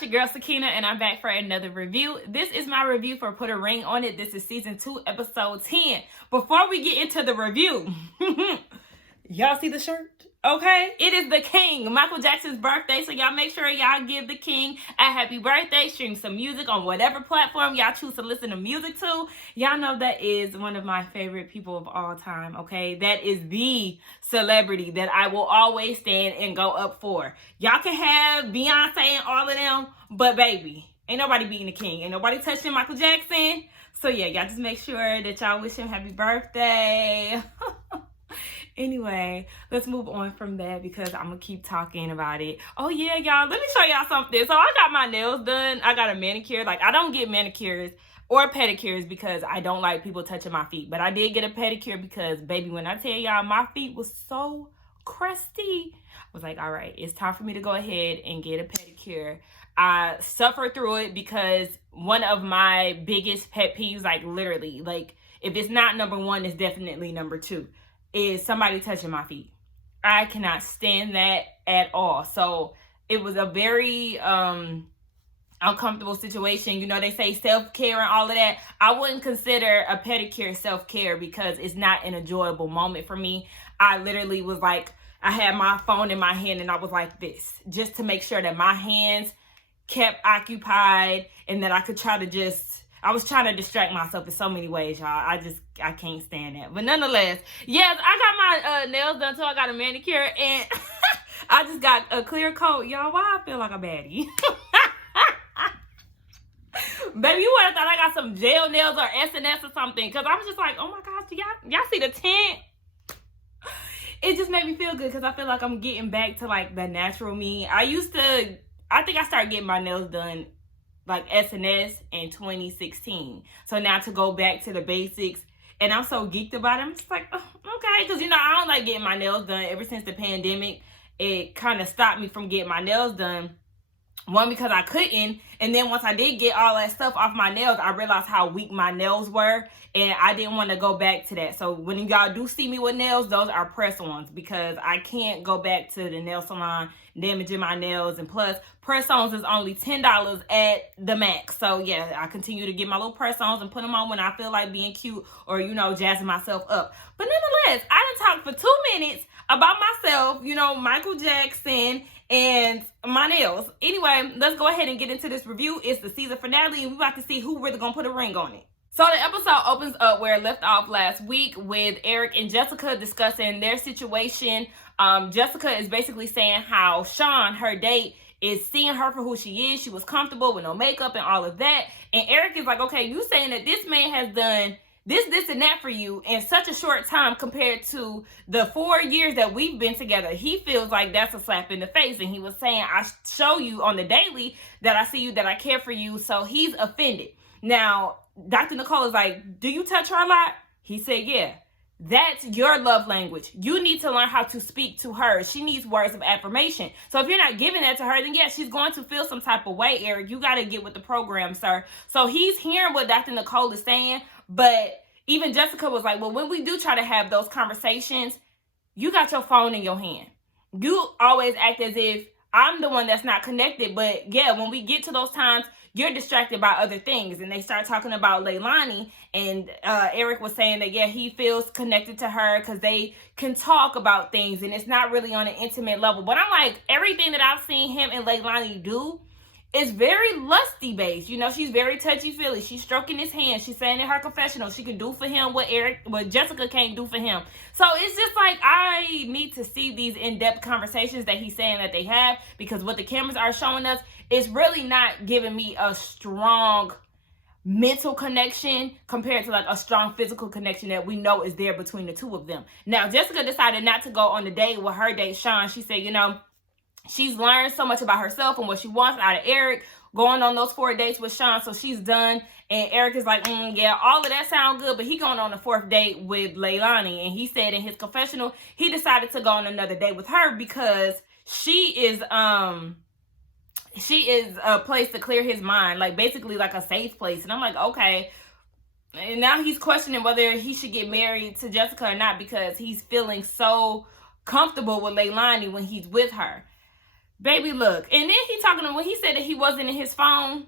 it's your girl Sakina, and I'm back for another review. This is my review for Put a Ring on It. This is season 2, episode 10. Before we get into the review, y'all see the shirt? Okay, it is the King, Michael Jackson's birthday, so y'all make sure y'all give the King a happy birthday. Stream some music on whatever platform y'all choose to listen to music to. Y'all know that is one of my favorite people of all time, okay? That is the celebrity that I will always stand and go up for. Y'all can have Beyonce and all of them, but baby, ain't nobody beating the King. Ain't nobody touching Michael Jackson. So yeah, y'all just make sure that y'all wish him happy birthday. Anyway, let's move on from that because I'm going to keep talking about it. Oh, yeah, y'all. Let me show y'all something. So I got my nails done. I got a manicure. Like, I don't get manicures or pedicures because I don't like people touching my feet. But I did get a pedicure because, baby, when I tell y'all my feet was so crusty, I was like, all right, it's time for me to go ahead and get a pedicure. I suffered through it because one of my biggest pet peeves, like, literally, like, if it's not number 1, it's definitely number 2. Is somebody touching my feet. I cannot stand that at all. So it was a very uncomfortable situation. You know, they say self-care and all of that. I wouldn't consider a pedicure self-care because it's not an enjoyable moment for me. I literally was like, I had my phone in my hand and I was like this, just to make sure that my hands kept occupied and that I could try to just, I was trying to distract myself in so many ways, y'all. I can't stand that. But nonetheless, yes, I got my nails done, so I got a manicure, and I just got a clear coat. Y'all, why I feel like a baddie? Baby, you would have thought I got some gel nails or SNS or something, because I was just like, oh my gosh, y'all see the tint? It just made me feel good, because I feel like I'm getting back to, like, the natural me. I think I started getting my nails done like SNS in 2016. So now to go back to the basics, and I'm so geeked about it, I'm just like, oh, okay, because, you know, I don't like getting my nails done. Ever since the pandemic, it kind of stopped me from getting my nails done. One, because I couldn't, and then once I did get all that stuff off my nails, I realized how weak my nails were, and I didn't want to go back to that. So when y'all do see me with nails, those are press-ons, because I can't go back to the nail salon damaging my nails, and plus, press-ons is only $10 at the max. So yeah, I continue to get my little press-ons and put them on when I feel like being cute or, you know, jazzing myself up. But nonetheless, I done talked for 2 minutes about myself, you know, Michael Jackson, and my nails. Anyway, let's go ahead and get into this review. It's the season finale, and we're about to see who really gonna put a ring on it. So the episode opens up where it left off last week with Eric and Jessica discussing their situation. Jessica is basically saying how Sean, her date, is seeing her for who she is. She was comfortable with no makeup and all of that. And Eric is like, okay, you saying that this man has done this, and that for you in such a short time compared to the 4 years that we've been together. He feels like that's a slap in the face. And he was saying, I show you on the daily that I see you, that I care for you. So he's offended. Now, Dr. Nicole is like, do you touch her a lot? He said, yeah. That's your love language. You need to learn how to speak to her. She needs words of affirmation. So if you're not giving that to her, then yeah, she's going to feel some type of way, Eric. You got to get with the program, sir. So he's hearing what Dr. Nicole is saying, but even Jessica was like, well, when we do try to have those conversations, you got your phone in your hand. You always act as if I'm the one that's not connected, but yeah, when we get to those times, you're distracted by other things. And they start talking about Leilani, and Eric was saying that, yeah, he feels connected to her because they can talk about things, and it's not really on an intimate level. But I'm like, everything that I've seen him and Leilani do is very lusty based. You know, she's very touchy-feely. She's stroking his hand. She's saying in her confessional she can do for him what Jessica can't do for him. So it's just like, I need to see these in-depth conversations that he's saying that they have, because what the cameras are showing us is really not giving me a strong mental connection compared to like a strong physical connection that we know is there between the two of them. Now, Jessica decided not to go on the date with her date, Sean. She said, you know, she's learned so much about herself and what she wants out of Eric going on those 4 dates with Sean, so she's done. And Eric is like, yeah, all of that sounds good, but he going on a 4th date with Leilani. And he said in his confessional, he decided to go on another date with her because she is a place to clear his mind, like basically like a safe place. And I'm like, okay. And now he's questioning whether he should get married to Jessica or not because he's feeling so comfortable with Leilani when he's with her. Baby, look. And then he talking to when he said that he wasn't in his phone,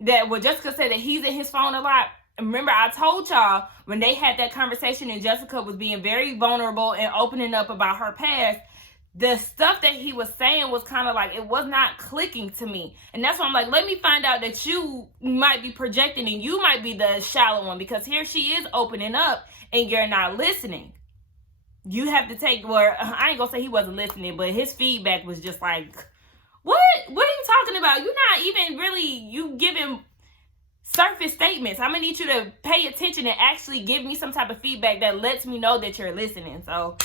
that well, Jessica said that he's in his phone a lot. Remember, I told y'all when they had that conversation and Jessica was being very vulnerable and opening up about her past, the stuff that he was saying was kind of like, it was not clicking to me. And that's why I'm like, let me find out that you might be projecting and you might be the shallow one, because here she is opening up and you're not listening. You have to take, well, I ain't gonna say he wasn't listening, but his feedback was just like, what are you talking about? You're not even really, you giving surface statements. I'm gonna need you to pay attention and actually give me some type of feedback that lets me know that you're listening. So,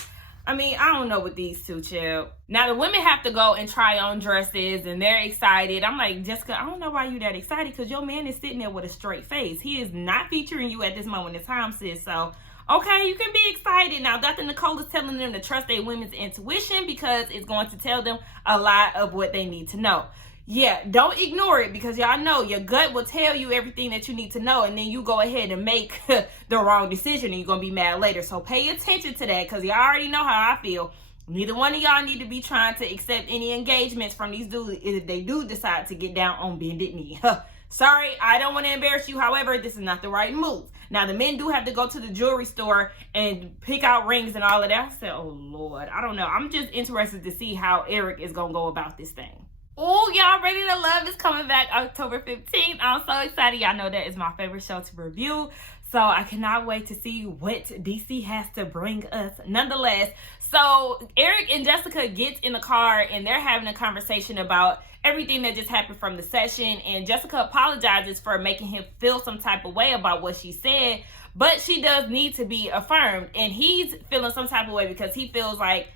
I mean, I don't know with these two, chill. Now, the women have to go and try on dresses, and they're excited. I'm like, Jessica, I don't know why you that excited, because your man is sitting there with a straight face. He is not featuring you at this moment in time, sis. So, okay, you can be excited. Now, Dr. Nicole is telling them to trust their women's intuition because it's going to tell them a lot of what they need to know. Yeah, don't ignore it, because y'all know your gut will tell you everything that you need to know, and then you go ahead and make the wrong decision and you're going to be mad later. So pay attention to that, because y'all already know how I feel. Neither one of y'all need to be trying to accept any engagements from these dudes if they do decide to get down on bended knee. Sorry, I don't want to embarrass you. However, this is not the right move. Now, the men do have to go to the jewelry store and pick out rings and all of that. I said, oh, Lord, I don't know. I'm just interested to see how Eric is going to go about this thing. Oh, y'all ready to love is coming back October 15th. I'm so excited. Y'all know that is my favorite show to review. So I cannot wait to see what DC has to bring us nonetheless. So Eric and Jessica get in the car and they're having a conversation about everything that just happened from the session. And Jessica apologizes for making him feel some type of way about what she said. But she does need to be affirmed. And he's feeling some type of way because he feels like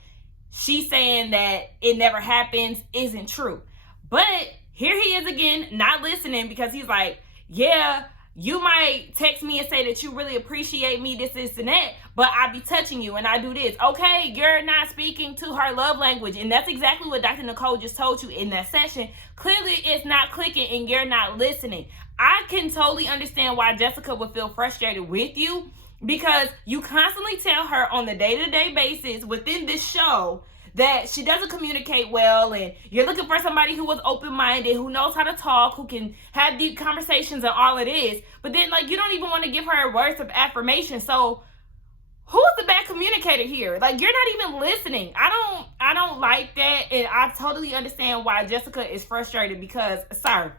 she's saying that it never happens isn't true. But here he is again, not listening, because he's like, yeah, you might text me and say that you really appreciate me, this, and that, but I be touching you and I do this. Okay, you're not speaking to her love language. And that's exactly what Dr. Nicole just told you in that session. Clearly, it's not clicking and you're not listening. I can totally understand why Jessica would feel frustrated with you, because you constantly tell her on the day-to-day basis within this show that she doesn't communicate well, and you're looking for somebody who was open-minded, who knows how to talk, who can have deep conversations and all it is. But then, like, you don't even want to give her words of affirmation. So who's the bad communicator here? Like, you're not even listening. I don't like that, and I totally understand why Jessica is frustrated, because, sir,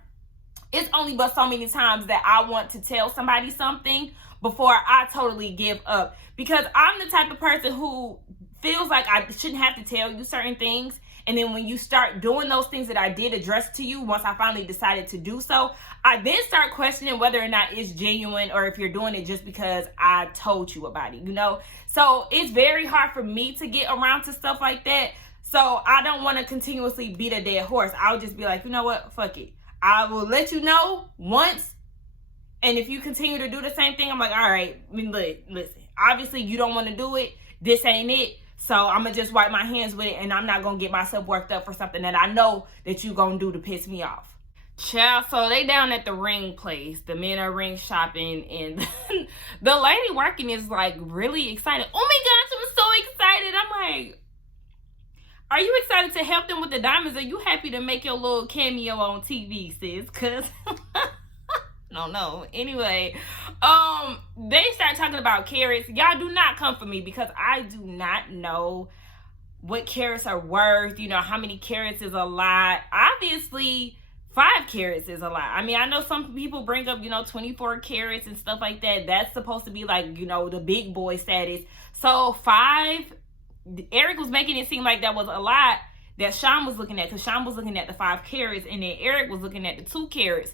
it's only but so many times that I want to tell somebody something before I totally give up. Because I'm the type of person who feels like I shouldn't have to tell you certain things. And then when you start doing those things that I did address to you, once I finally decided to do so, I then start questioning whether or not it's genuine or if you're doing it just because I told you about it, you know? So it's very hard for me to get around to stuff like that. So I don't want to continuously beat a dead horse. I'll just be like, you know what? Fuck it. I will let you know once. And if you continue to do the same thing, I'm like, all right, I mean, look, listen, obviously you don't want to do it. This ain't it. So I'm going to just wipe my hands with it, and I'm not going to get myself worked up for something that I know that you going to do to piss me off. Child, so they down at the ring place. The men are ring shopping, and the lady working is like really excited. Oh my gosh, I'm so excited. I'm like, are you excited to help them with the diamonds? Are you happy to make your little cameo on TV, sis? Because no. Anyway, they start talking about carats. Y'all do not come for me, because I do not know what carats are worth. You know, how many carats is a lot. Obviously, 5 carats is a lot. I mean, I know some people bring up, 24 carats and stuff like that. That's supposed to be like, the big boy status. So 5, Eric was making it seem like that was a lot that Sean was looking at, because Sean was looking at the 5 carats and then Eric was looking at the 2 carats.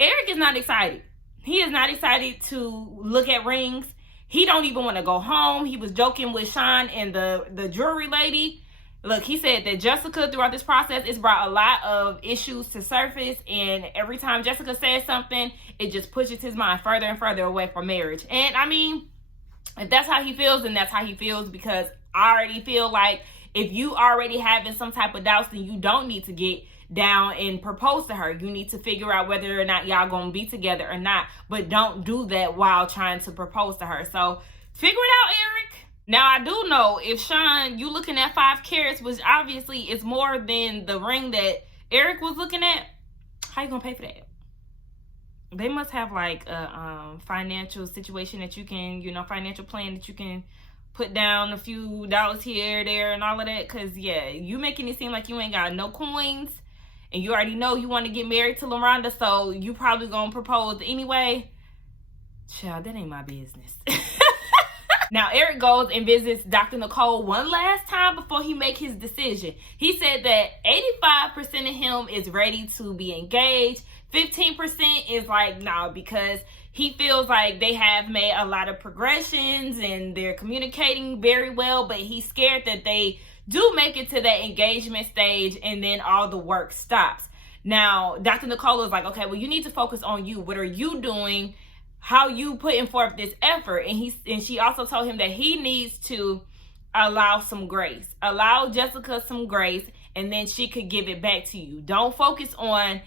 Eric is not excited. He is not excited to look at rings. He don't even want to go home. He was joking with Sean and the jewelry lady. Look, he said that Jessica, throughout this process, it's brought a lot of issues to surface. And every time Jessica says something, it just pushes his mind further and further away from marriage. And I mean, if that's how he feels, then that's how he feels. Because I already feel like if you already having some type of doubts, then you don't need to get down and propose to her. You need to figure out whether or not y'all gonna be together or not, but don't do that while trying to propose to her. So figure it out, Eric. Now, I do know if Sean, you looking at 5 carats, which obviously is more than the ring that Eric was looking at, how you gonna pay for that? They must have like a financial situation that you can, financial plan that you can put down a few dollars here, there, and all of that. Because, yeah, you making it seem like you ain't got no coins. And you already know you want to get married to LaRonda, so you probably gonna propose anyway. Child, that ain't my business. Now, Eric goes and visits Dr. Nicole one last time before he make his decision. He said that 85% of him is ready to be engaged. 15% is like, nah, because he feels like they have made a lot of progressions and they're communicating very well, but he's scared that they do make it to that engagement stage and then all the work stops. Now, Dr. Nicole is like, okay, well, you need to focus on you. What are you doing? How you putting forth this effort? And she also told him that he needs to allow some grace. Allow Jessica some grace, and then she could give it back to you. Don't focus on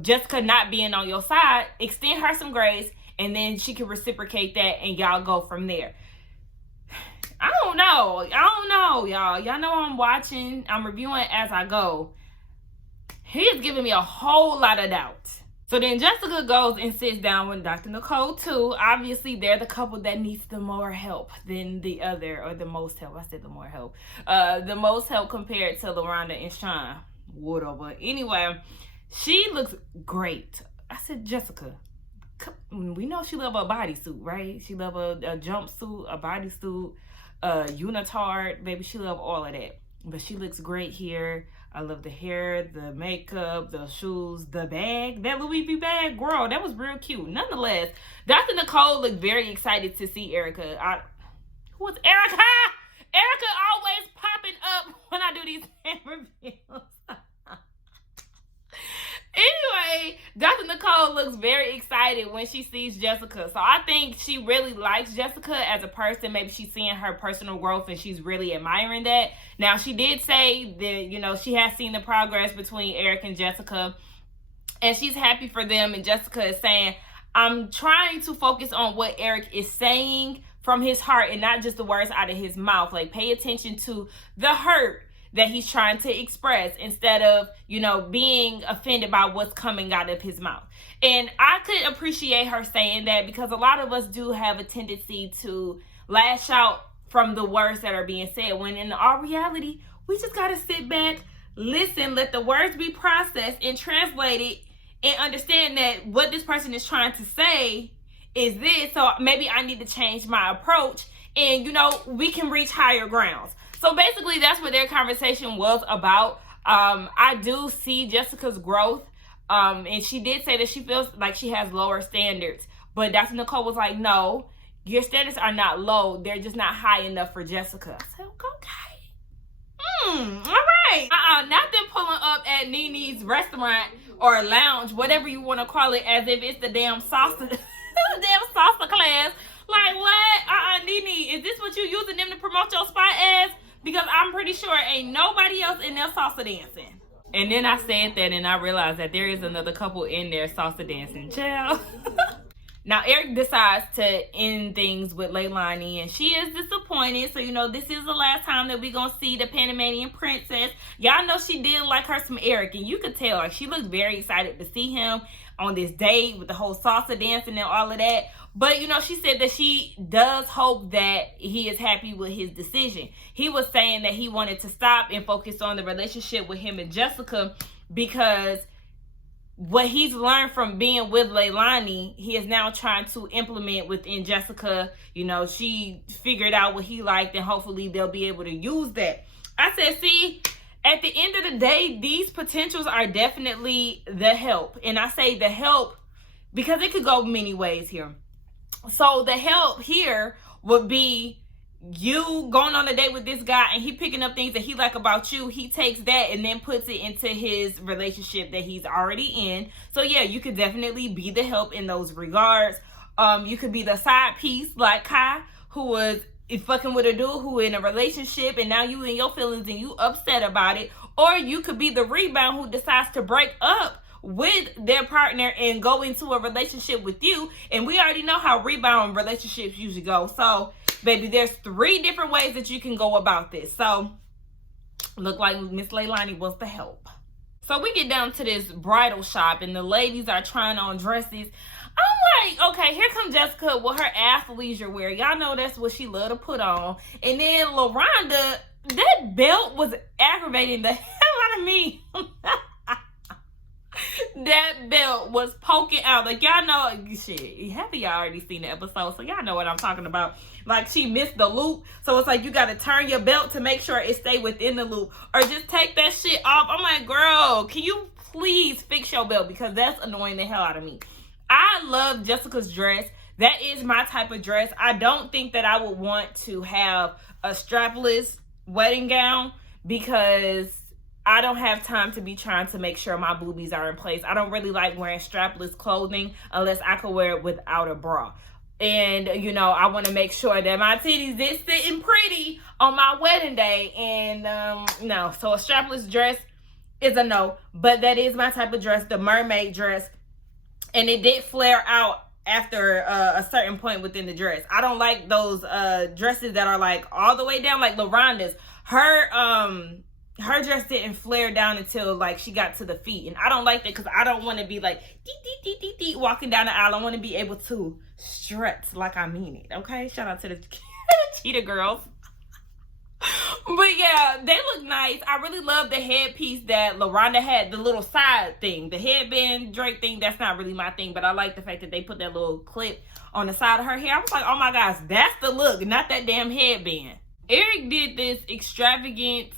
Jessica not being on your side. Extend her some grace, and then she can reciprocate that, and y'all go from there. I don't know, y'all. Y'all know I'm watching. I'm reviewing as I go. He is giving me a whole lot of doubt. So then Jessica goes and sits down with Dr. Nicole too. Obviously, they're the couple that needs the more help than the other, or the most help. I said the more help. The most help compared to LaRonda and Sean. Whatever. Anyway, she looks great. I said, Jessica, we know she love a bodysuit, right? She love a jumpsuit, a bodysuit, a unitard. Baby, she love all of that. But she looks great here. I love the hair, the makeup, the shoes, the bag. That Louis V bag, girl, that was real cute. Nonetheless, Dr. Nicole looked very excited to see Erica. Who was Erica? Erica always popping up when I do these reviews. Anyway, Dr. Nicole looks very excited when she sees Jessica. So I think she really likes Jessica as a person. Maybe she's seeing her personal growth and she's really admiring that. Now, she did say that, she has seen the progress between Eric and Jessica. And she's happy for them. And Jessica is saying, I'm trying to focus on what Eric is saying from his heart and not just the words out of his mouth. Like, pay attention to the hurt that he's trying to express instead of, being offended by what's coming out of his mouth. And I could appreciate her saying that because a lot of us do have a tendency to lash out from the words that are being said, when in our reality, we just got to sit back, listen, let the words be processed and translated, and understand that what this person is trying to say is this. So maybe I need to change my approach, and, we can reach higher grounds. So basically, that's what their conversation was about. I do see Jessica's growth. And she did say that she feels like she has lower standards. But Dr. Nicole was like, no, your standards are not low. They're just not high enough for Jessica. I said, okay. All right. Nothing pulling up at Nene's restaurant or lounge, whatever you want to call it, as if it's the damn salsa, the damn salsa class. Like, what? Nene, is this what you using them to promote your spot as? Because I'm pretty sure ain't nobody else in there salsa dancing. And then I said that and I realized that there is another couple in there salsa dancing. Child. Now, Eric decides to end things with Leilani, and she is disappointed. So, this is the last time that we're going to see the Panamanian princess. Y'all know she did like her some Eric, and you could tell, like, she looked very excited to see him on this date with the whole salsa dancing and all of that. But, she said that she does hope that he is happy with his decision. He was saying that he wanted to stop and focus on the relationship with him and Jessica because what he's learned from being with Leilani, he is now trying to implement within Jessica. She figured out what he liked, and hopefully they'll be able to use that. I said, see, at the end of the day, these potentials are definitely the help. And I say the help because it could go many ways here. So the help here would be you going on a date with this guy and he picking up things that he like about you. He takes that and then puts it into his relationship that he's already in. So yeah, you could definitely be the help in those regards. You could be the side piece like Kai, who was fucking with a dude who in a relationship and now you in your feelings and you upset about it. Or you could be the rebound who decides to break up with their partner and go into a relationship with you. And we already know how rebound relationships usually go. So baby, there's 3 different ways that you can go about this. So look like Miss Leilani was the help. So we get down to this bridal shop and the ladies are trying on dresses. I'm like, okay, here comes Jessica with her athleisure wear. Y'all know that's what she love to put on. And then LaRonda, that belt was aggravating the hell out of me. That belt was poking out. Like, y'all know, shit, half of y'all already seen the episode, so y'all know what I'm talking about. Like, she missed the loop, so it's like you got to turn your belt to make sure it stay within the loop, or just take that shit off. I'm like, girl, can you please fix your belt, because that's annoying the hell out of me. I love Jessica's dress. That is my type of dress. I don't think that I would want to have a strapless wedding gown, because I don't have time to be trying to make sure my boobies are in place. I don't really like wearing strapless clothing unless I could wear it without a bra. And, you know, I want to make sure that my titties is sitting pretty on my wedding day. And, no. So a strapless dress is a no. But that is my type of dress, the mermaid dress. And it did flare out after a certain point within the dress. I don't like those dresses that are like all the way down, like LaRonda's. Her dress didn't flare down until like she got to the feet, and I don't like that, because I don't want to be like walking down the aisle. I want to be able to strut like I mean it. Okay, shout out to the cheetah girls. But yeah, they look nice. I really love the headpiece that LaRonda had, the little side thing, the headband drape thing. That's not really my thing, but I like the fact that they put that little clip on the side of her hair. I was like, oh my gosh, that's the look, not that damn headband. Eric did this extravagant,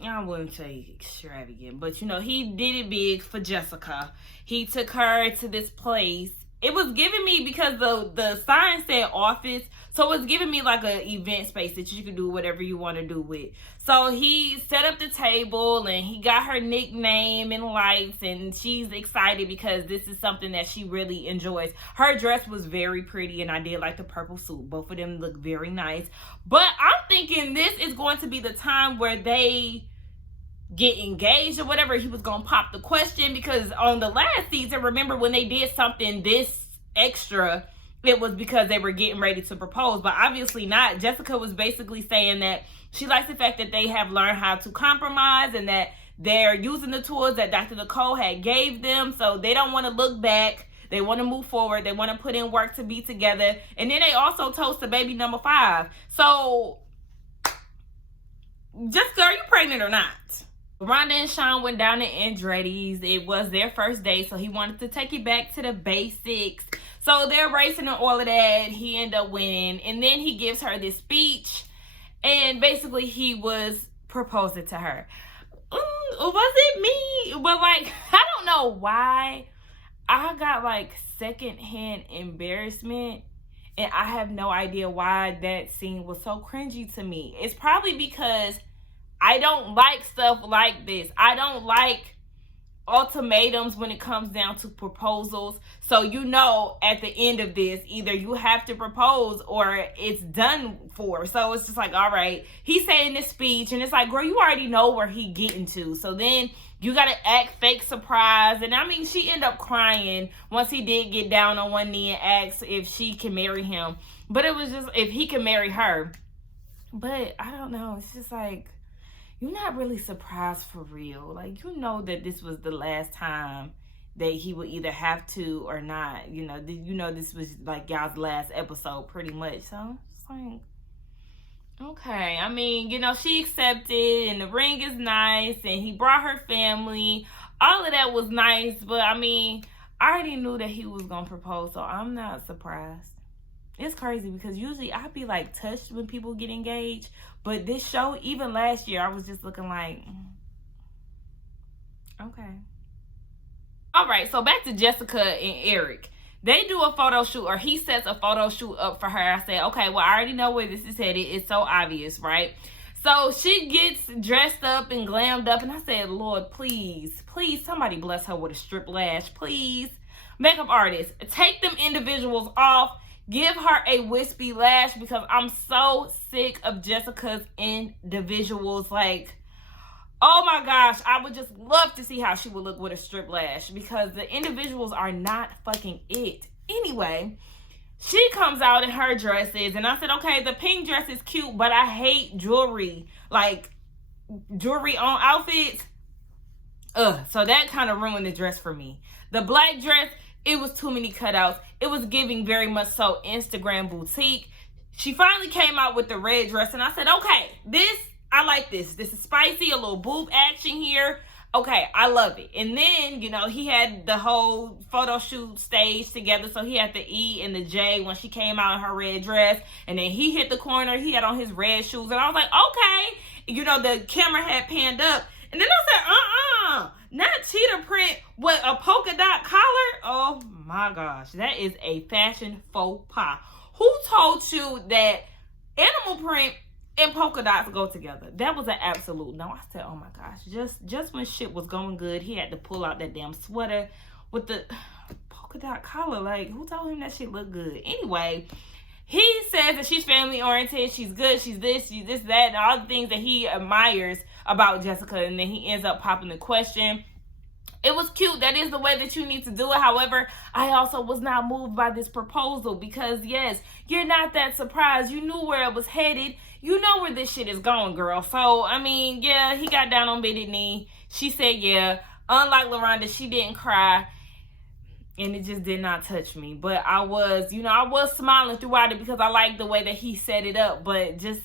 I wouldn't say extravagant, but you know, he did it big for Jessica. He took her to this place. It was giving me, because the sign said office, so it's giving me like an event space that you can do whatever you want to do with. So he set up the table and he got her nickname and lights, and she's excited because this is something that she really enjoys. Her dress was very pretty, and I did like the purple suit. Both of them look very nice. But I'm thinking this is going to be the time where they get engaged or whatever. He was gonna pop the question, because on the last season, remember when they did something this extra, it was because they were getting ready to propose. But obviously not. Jessica was basically saying that she likes the fact that they have learned how to compromise, and that they're using the tools that Dr. Nicole had gave them, so they don't want to look back. They want to move forward. They want to put in work to be together. And then they also toast the baby number 5. So Jessica, are you pregnant or not? Rhonda and Sean went down to Andretti's. It was their first date, so he wanted to take it back to the basics. So they're racing and all of that. He ended up winning. And then he gives her this speech, and basically he was proposing to her. Was it me? But like, I don't know why I got like secondhand embarrassment, and I have no idea why that scene was so cringy to me. It's probably because I don't like stuff like this. I don't like ultimatums when it comes down to proposals. So you know, at the end of this, either you have to propose or it's done for. So it's just like, all right, he's saying this speech, and it's like, girl, you already know where he getting to. So then you gotta act fake surprised. And I mean, she ended up crying once he did get down on one knee and ask if she can marry him. But it was just if he can marry her. But I don't know. It's just like, you're not really surprised for real. Like, you know that this was the last time that he would either have to or not. You know this was like y'all's last episode pretty much. So it's like, okay. I mean, you know, she accepted, and the ring is nice, and he brought her family. All of that was nice, but I mean, I already knew that he was gonna propose, so I'm not surprised. It's crazy because usually I'd be like touched when people get engaged, but this show, even last year, I was just looking like, okay. All right, so back to Jessica and Eric. They do a photo shoot, or he sets a photo shoot up for her. I said, okay, well, I already know where this is headed. It's so obvious, right? So she gets dressed up and glammed up, and I said, Lord, please, please, somebody bless her with a strip lash, please. Makeup artists, take them individuals off. Give her a wispy lash, because I'm so sick of Jessica's individuals. Like, oh my gosh, I would just love to see how she would look with a strip lash, because the individuals are not fucking it. Anyway, She comes out in her dresses, and I said, okay, the pink dress is cute, but I hate jewelry. Like, jewelry on outfits. So that kind of ruined the dress for me. The black dress, it was too many cutouts. It was giving very much so Instagram boutique. She finally came out with the red dress, and I said, okay, I like this. This is spicy, a little boob action here. Okay, I love it. And then, you know, he had the whole photo shoot stage together. So he had the E and the J when she came out in her red dress. And then he hit the corner. He had on his red shoes. And I was like, okay. You know, the camera had panned up. And then I said, not cheetah print with a polka dot collar. Oh my gosh, that is a fashion faux pas. Who told you that animal print and polka dots go together? That was an absolute no. I said, oh my gosh, just when shit was going good, he had to pull out that damn sweater with the polka dot collar. Like, who told him that shit looked good? Anyway, he says that she's family oriented, she's good, she's this, that, and all the things that he admires about Jessica. And then he ends up popping the question. It was cute. That is the way that you need to do it. However, I also was not moved by this proposal because, yes, you're not that surprised. You knew where it was headed. You know where this shit is going, girl. So, I mean, yeah, he got down on bended knee. She said, yeah. Unlike LaRonda, she didn't cry. And it just did not touch me. But I was smiling throughout it because I liked the way that he set it up. But just,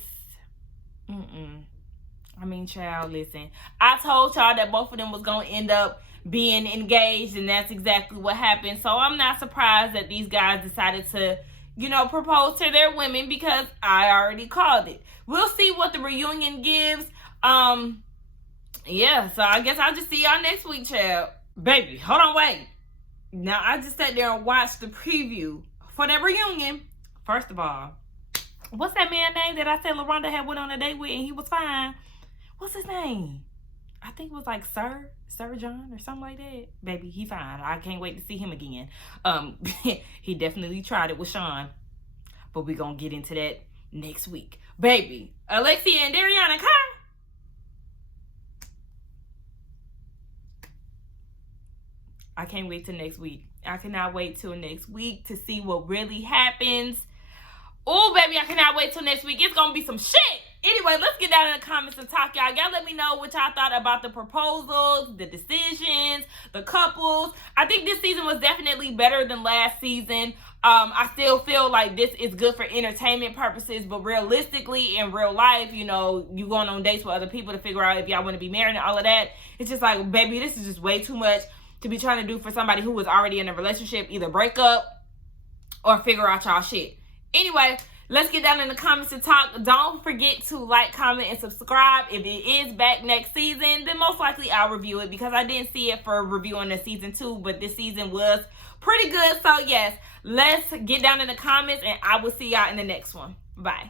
I mean, child, listen. I told y'all that both of them was going to end up being engaged, and that's exactly what happened. So I'm not surprised that these guys decided to, you know, propose to their women because I already called it. We'll see what the reunion gives. Yeah, so I guess I'll just see y'all next week, child. Baby, hold on, wait. Now, I just sat there and watched the preview for that reunion. First of all, what's that man's name that I said LaRonda had went on a date with and he was fine? What's his name? I think it was like Sir John or something like that. Baby, he fine. I can't wait to see him again. He definitely tried it with Sean. But we're going to get into that next week. Baby, Alexia and Dariana, come. I can't wait till next week. I cannot wait till next week to see what really happens. Oh, baby, I cannot wait till next week. It's going to be some shit. Anyway, let's get down in the comments and talk, y'all. Y'all let me know what y'all thought about the proposals, the decisions, the couples. I think this season was definitely better than last season. I still feel like this is good for entertainment purposes, but realistically, in real life, you know, you going on dates with other people to figure out if y'all want to be married and all of that. It's just like, baby, this is just way too much to be trying to do for somebody who was already in a relationship. Either break up or figure out y'all shit. Anyway, let's get down in the comments and talk. Don't forget to like, comment, and subscribe. If it is back next season, then most likely I'll review it because I didn't see it for reviewing the season 2, but this season was pretty good. So yes, let's get down in the comments and I will see y'all in the next one. Bye.